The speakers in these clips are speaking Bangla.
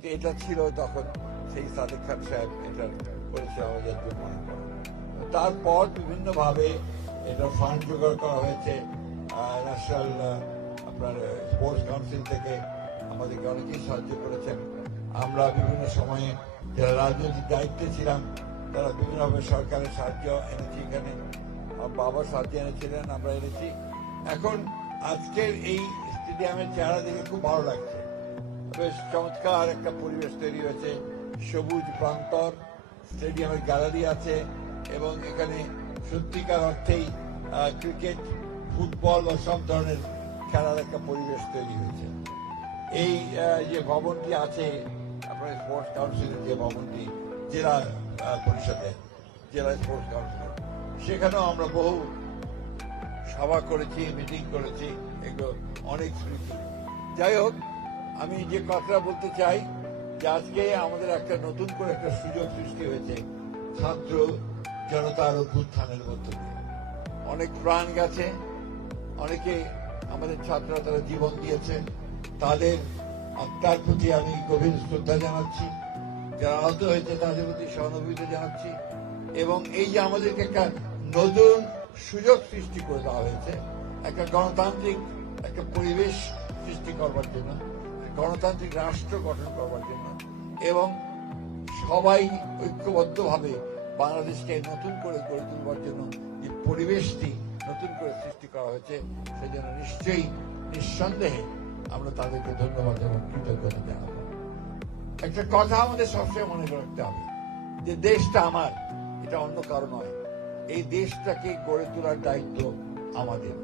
কিন্তু এটা ছিল তখন সেই সাদেক খান সাহেব এটা করেছে আমাদের জন্য। তারপর বিভিন্নভাবে এটা ফান্ড জোগাড় করা হয়েছে ন্যাশনাল আপনার স্পোর্টস কাউন্সিল থেকে আমাদেরকে অনেকেই সাহায্য করেছেন। আমরা বিভিন্ন সময়ে যারা রাজনৈতিক দায়িত্বে ছিলাম তারা বিভিন্নভাবে সরকারের সাহায্য এনেছি। এখানে বাবা সাহায্য এনেছিলেন, আমরা এনেছি। এখন আজকের এই স্টেডিয়ামের চেহারা দেখে খুব ভালো লাগছে। বেশ চমৎকার একটা পরিবেশ তৈরি হয়েছে, সবুজ প্রান্তর, স্টেডিয়ামের গ্যালারি আছে এবং এখানে সত্যিকার অর্থেই ক্রিকেট, ফুটবল বা সব ধরনের খেলার একটা পরিবেশ তৈরি হয়েছে। এই যে ভবনটি আছে আপনার স্পোর্টস কাউন্সিলের যে ভবনটি জেলা পরিষদে, জেলা স্পোর্টস কাউন্সিল, সেখানেও আমরা বহু সভা করেছি, মিটিং করেছি, এগুলো অনেক স্মৃতি। যাই হোক, আমি যে কথাটা বলতে চাই যে আজকে আমাদের একটা নতুন করে একটা সুযোগ সৃষ্টি হয়েছে ছাত্র জনতার অভ্যুত্থানের মধ্য দিয়ে। অনেক প্রাণ গেছে, অনেকে আমাদের ছাত্ররা তারা জীবন দিয়েছে, তাদের আত্মার প্রতি আমি গভীর শ্রদ্ধা জানাচ্ছি। যারা আহত হয়েছে তাদের প্রতি সহানুভূতি জানাচ্ছি। এবং এই যে আমাদেরকে একটা নতুন সুযোগ সৃষ্টি করে দেওয়া হয়েছে একটা গণতান্ত্রিক একটা পরিবেশ সৃষ্টি করবার জন্য, গণতান্ত্রিক রাষ্ট্র গঠন করবার জন্য এবং সবাই ঐক্যবদ্ধভাবে বাংলাদেশকে নতুন করে গড়ে তুলবার জন্য যে পরিবেশটি নতুন করে সৃষ্টি করা হয়েছে, সেই জন্য নিশ্চয়ই নিঃসন্দেহে আমরা তাদেরকে ধন্যবাদ এবং কৃতজ্ঞতা জানাবো। একটা কথা আমাদের সবসময় মনে রাখতে হবে যে দেশটা আমার, এটা অন্য কারো নয়। এই দেশটাকে গড়ে তোলার দায়িত্ব আমাদের।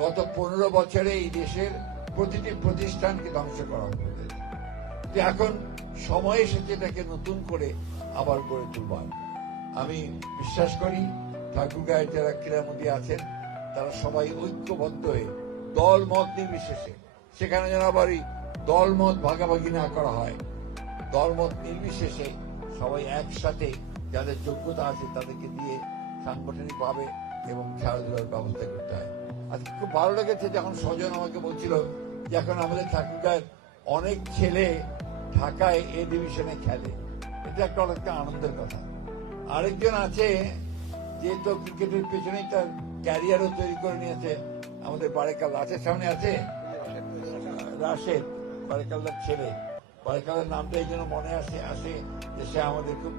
গত 15 বছরে এই দেশের প্রতিটি প্রতিষ্ঠানকে ধ্বংস করা হয়েছে। এখন সময় এসেছে এটাকে নতুন করে আবার গড়ে তুলবার। আমি বিশ্বাস করি ঠাকুরগাঁয়ের যারা ক্রীড়ামন্ত্রী আছেন তারা সবাই ঐক্যবদ্ধ হয়ে দল মত নির্বিশেষে, সেখানে যেন আবার দল মত ভাগাভাগি না করা হয়, দল মত নির্বিশেষে সবাই একসাথে যাদের যোগ্যতা আছে তাদেরকে দিয়ে সাংগঠনিকভাবে এবং খেলাধুলার ব্যবস্থা করতে হয়। আজকে খুব ভালো লেগেছে যখন স্বজন আমাকে বলছিল যে এখন আমাদের ঠাকুরগাঁয়ের অনেক ছেলে ঢাকায় এ ডিভিশনে খেলে। এটা একটা অনেকটা আনন্দের কথা। আরেকজন আছে যে তো ক্রিকেটের পেছনেই তার ক্যারিয়ারও তৈরি করে নিয়েছে, আমাদের বারেকাল রাশের সামনে আছে, রাশেদ বারেকালদার ছেলে। বারেকালের নামটা এই জন্য মনে আসে যে সে আমাদের খুব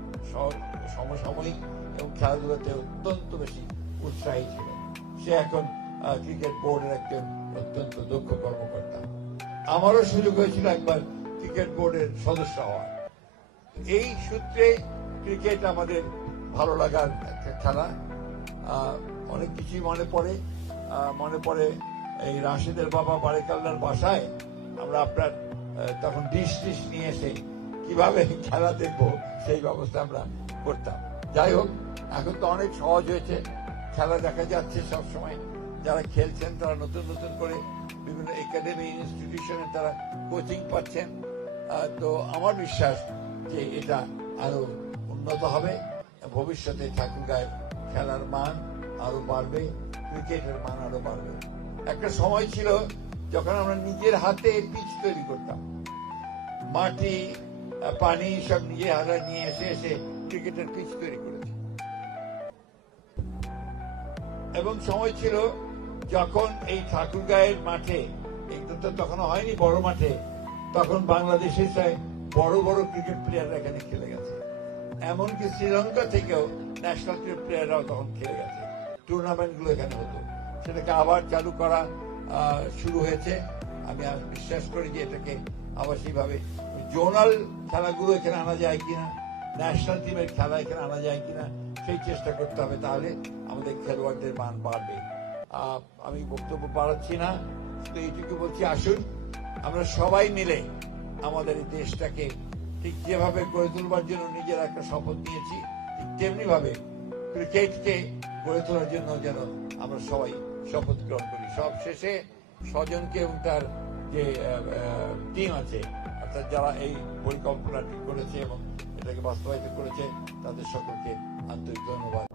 সমসাময়িক এবং খেলাধুলাতে অত্যন্ত বেশি উৎসাহী ছিল। সে এখন ক্রিকেট বোর্ডের একজন অত্যন্ত দক্ষ কর্মকর্তা। আমারও সুযোগ হয়েছিল একবার ক্রিকেট বোর্ডের সদস্য হওয়ার। এই সূত্রে ক্রিকেট আমাদের ভালো লাগার একটা খেলা। অনেক কিছুই মনে পড়ে এই রাশেদের বাবা বারেকালদার বাসায় আমরা আপনার তখন ডিশ নিয়ে এসে কিভাবে খেলা দেখবো সেই ব্যবস্থা আমরা করতাম। যাই হোক, এখন তো অনেক সহজ হয়েছে, খেলা দেখা যাচ্ছে সবসময়। যারা খেলছেন তারা নতুন নতুন করে বিভিন্ন একাডেমি ইনস্টিটিউশনে তারা কোচিং পাচ্ছেন। তো আমার বিশ্বাস যে এটা আরো উন্নত হবে, ভবিষ্যতে ঠাকুরগাঁয়ের খেলার মান আরো বাড়বে, ক্রিকেটের মান আরো বাড়বে। একটা সময় ছিল যখন আমরা নিজের হাতে পিচ তৈরি করতাম, মাটি পানি সব নিজের হাতে নিয়ে এসে ক্রিকেটের পিচ তৈরি করেছি। এবং সময় ছিল যখন এই ঠাকুরগাঁয়ের মাঠে, একটু তো তখনও হয়নি বড় মাঠে, তখন বাংলাদেশের প্রায় বড় বড় ক্রিকেট প্লেয়াররা এখানে খেলে গেছে। এমনকি শ্রীলঙ্কা থেকেও ন্যাশনাল ক্রিকেট প্লেয়াররাও তখন খেলে গেছে। টুর্নামেন্ট গুলো এখানে হতো, সেটাকে আবার চালু করা শুরু হয়েছে। আমি বিশ্বাস করি যে এটাকে আবার সেইভাবে জোনাল খেলাগুলো এখানে আনা যায় কিনা, ন্যাশনাল টিমের খেলা এখানে আনা যায় কিনা সেই চেষ্টা করতে হবে, তাহলে আমাদের খেলোয়াড়দের মান বাড়বে। আমি বক্তব্য বাড়াচ্ছি না, শুধু এইটুকু বলছি, আসুন আমরা সবাই মিলে আমাদের এই দেশটাকে ঠিক যেভাবে গড়ে তুলবার জন্য নিজেরা একটা শপথ নিয়েছি, ঠিক তেমনি ভাবে ক্রিকেটকে গড়ে তোলার জন্য যেন আমরা সবাই শপথ গ্রহণ করি। সব শেষে স্বজনকে এবং তার যে টিম আছে, অর্থাৎ যারা এই পরিকল্পনাটি করেছে এবং এটাকে বাস্তবায়িত করেছে, তাদের সকলকে আন্তরিক ধন্যবাদ।